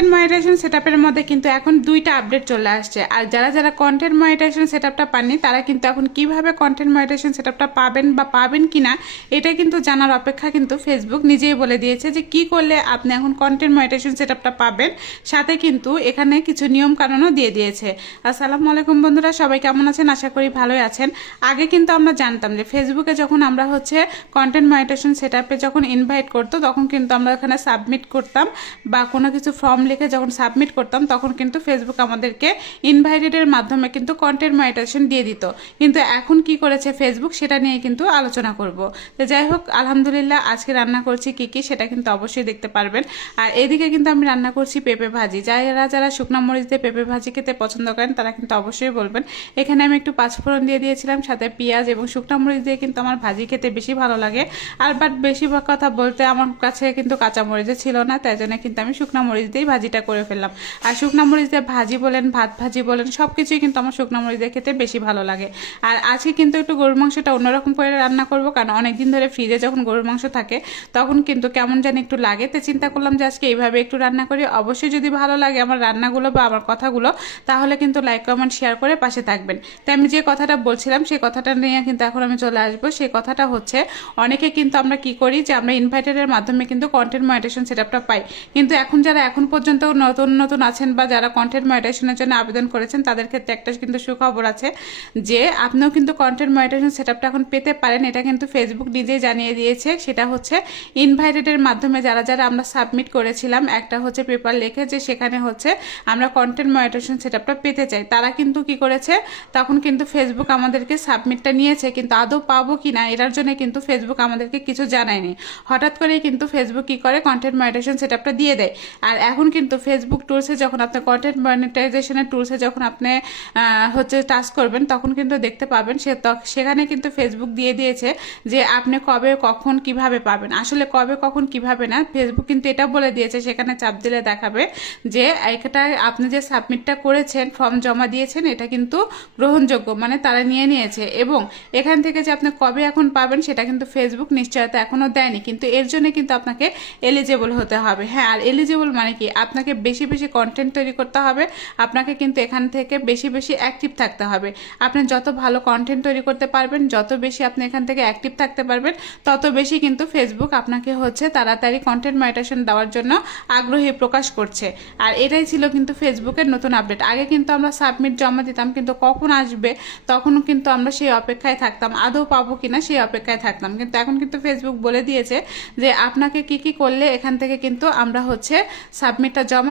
Content monetization সেটআপের মধ্যে কিন্তু এখন দুইটা আপডেট চলে আসছে। আর যারা যারা কন্টেন্ট মনিটাইজেশন সেটআপটা পাননি তারা কিন্তু এখন কিভাবে কন্টেন্ট মনিটাইজেশন সেটআপটা পাবেন বা পাবেন কিনা এটা কিন্তু জানার অপেক্ষা কিন্তু ফেসবুক নিজেই বলে দিয়েছে যে কি করলে আপনি এখন কন্টেন্ট মনিটাইজেশন সেটআপটা পাবেন। সাথে কিন্তু এখানে কিছু নিয়ম কানুনও দিয়ে দিয়েছে। আসসালামু আলাইকুম বন্ধুরা, সবাই কেমন আছেন? আশা করি ভালোই আছেন। আগে কিন্তু আমরা জানতাম যে ফেসবুকে যখন আমরা কন্টেন্ট মনিটাইজেশন সেটআপে যখন ইনভাইট করতো তখন কিন্তু আমরা এখানে সাবমিট করতাম বা কোনো কিছু ফর্ম লিখে যখন সাবমিট করতাম তখন কিন্তু ফেসবুক আমাদেরকে ইনভাইটেডের মাধ্যমে কিন্তু কন্টেন্ট মনিটাইজেশন দিয়ে দিত। কিন্তু এখন কি করেছে ফেসবুক সেটা নিয়ে কিন্তু আলোচনা করব। তো যাই হোক, আলহামদুলিল্লাহ আজকে রান্না করছি কি কি সেটা কিন্তু অবশ্যই দেখতে পারবেন। আর এদিকে কিন্তু আমি রান্না করছি পেঁপে ভাজি। যারা যারা শুকনো মরিচ দিয়ে পেঁপে ভাজি খেতে পছন্দ করেন তারা কিন্তু অবশ্যই বলবেন। এখানে আমি একটু পাঁচফোড়ন দিয়ে দিয়েছিলাম, সাথে পেঁয়াজ এবং শুকনো মরিচ দিয়ে কিন্তু আমার ভাজি খেতে বেশি ভালো লাগে। আর বাট বেশিরভাগ কথা বলতে আমার কাছে কিন্তু কাঁচা মরিচে ছিল না, তাই জন্য কিন্তু আমি শুকনো মরিচ দিয়েই ভাজিটা করে ফেললাম। আর শুকনো মরিচ দিয়ে ভাজি বলেন, ভাত ভাজি বলেন, সব কিছুই কিন্তু আমার শুকনো মরিচ দিয়ে খেতে বেশি ভালো লাগে। আর আজকে কিন্তু একটু গরুর মাংসটা অন্যরকম করে রান্না করব, কারণ অনেকদিন ধরে ফ্রিজে যখন গরুর মাংস থাকে তখন কিন্তু কেমন জানি একটু লাগে। তো চিন্তা করলাম যে আজকে এইভাবে একটু রান্না করি। অবশ্যই যদি ভালো লাগে আমার রান্নাগুলো বা আমার কথাগুলো তাহলে কিন্তু লাইক কমেন্ট শেয়ার করে পাশে থাকবেন। তাই আমি যে কথাটা বলছিলাম সেই কথাটা নিয়ে কিন্তু এখন আমি চলে আসবো। সেই কথাটা হচ্ছে, অনেকে কিন্তু আমরা কি করি যে আমরা ইনভাইটেডের মাধ্যমে কিন্তু কন্টেন্ট মনিটাইজেশন সেটআপটা পাই। কিন্তু এখন যারা এখন পর্যন্ত নতুন নতুন আছেন বা যারা কন্টেন্ট মনিটাইজেশনের জন্য আবেদন করেছেন তাদের ক্ষেত্রে একটা কিন্তু সুখবর আছে যে আপনিও কিন্তু কন্টেন্ট মনিটাইজেশন সেটআপটা এখন পেতে পারেন। এটা কিন্তু ফেসবুক নিজেই জানিয়ে দিয়েছে। সেটা হচ্ছে ইনভাইটেডের মাধ্যমে যারা যারা আমরা সাবমিট করেছিলাম একটা পেপার লিখে যে সেখানে আমরা কন্টেন্ট মনিটাইজেশন সেটআপটা পেতে চাই, তারা কিন্তু কি করেছে তখন কিন্তু ফেসবুক আমাদেরকে সাবমিটটা নিয়েছে, কিন্তু আদৌ পাবো কিনা এটার জন্য কিন্তু ফেসবুক আমাদেরকে কিছু জানায়নি। হঠাৎ করেই কিন্তু ফেসবুক কি করে কন্টেন্ট মনিটাইজেশন সেটআপটা দিয়ে দেয়। আর এখন কিন্তু ফেসবুক টুলসে যখন আপনি কন্টেন্ট মনিটাইজেশনের টুলসে যখন আপনি টাচ করবেন তখন কিন্তু দেখতে পাবেন সেখানে কিন্তু ফেসবুক দিয়ে দিয়েছে যে আপনি কবে কখন কিভাবে পাবেন। আসলে কবে কখন কিভাবে না, ফেসবুক কিন্তু এটা বলে দিয়েছে, সেখানে চাপ দিলে দেখাবে যে এটা আপনি যে সাবমিটটা করেছেন ফর্ম জমা দিয়েছেন এটা কিন্তু গ্রহণযোগ্য, মানে তারা নিয়ে নিয়েছে। এবং এখান থেকে যে আপনি কবে এখন পাবেন সেটা কিন্তু ফেসবুক নিশ্চয়তা এখনো দেয়নি, কিন্তু এর জন্য কিন্তু আপনাকে এলিজেবল হতে হবে। হ্যাঁ, আর এলিজেবল মানে কি, আপনাকে বেশি বেশি কন্টেন্ট তৈরি করতে হবে, আপনাকে কিন্তু এখান থেকে বেশি বেশি অ্যাক্টিভ থাকতে হবে। আপনি যত ভালো কন্টেন্ট তৈরি করতে পারবেন, যত বেশি আপনি এখান থেকে অ্যাক্টিভ থাকতে পারবেন, তত বেশি কিন্তু ফেসবুক আপনাকে তাড়াতাড়ি কন্টেন্ট মনিটাইজেশন দেওয়ার জন্য আগ্রহী প্রকাশ করছে। আর এটাই ছিল কিন্তু ফেসবুকের নতুন আপডেট। আগে কিন্তু আমরা সাবমিট জমা দিতাম, কিন্তু কখন আসবে তখনও কিন্তু আমরা সেই অপেক্ষায় থাকতাম, আদৌ পাবো কিনা সেই অপেক্ষায় থাকতাম। কিন্তু এখন কিন্তু ফেসবুক বলে দিয়েছে যে আপনাকে কি কি করলে এখান থেকে কিন্তু আমরা সাবমিটটা জমা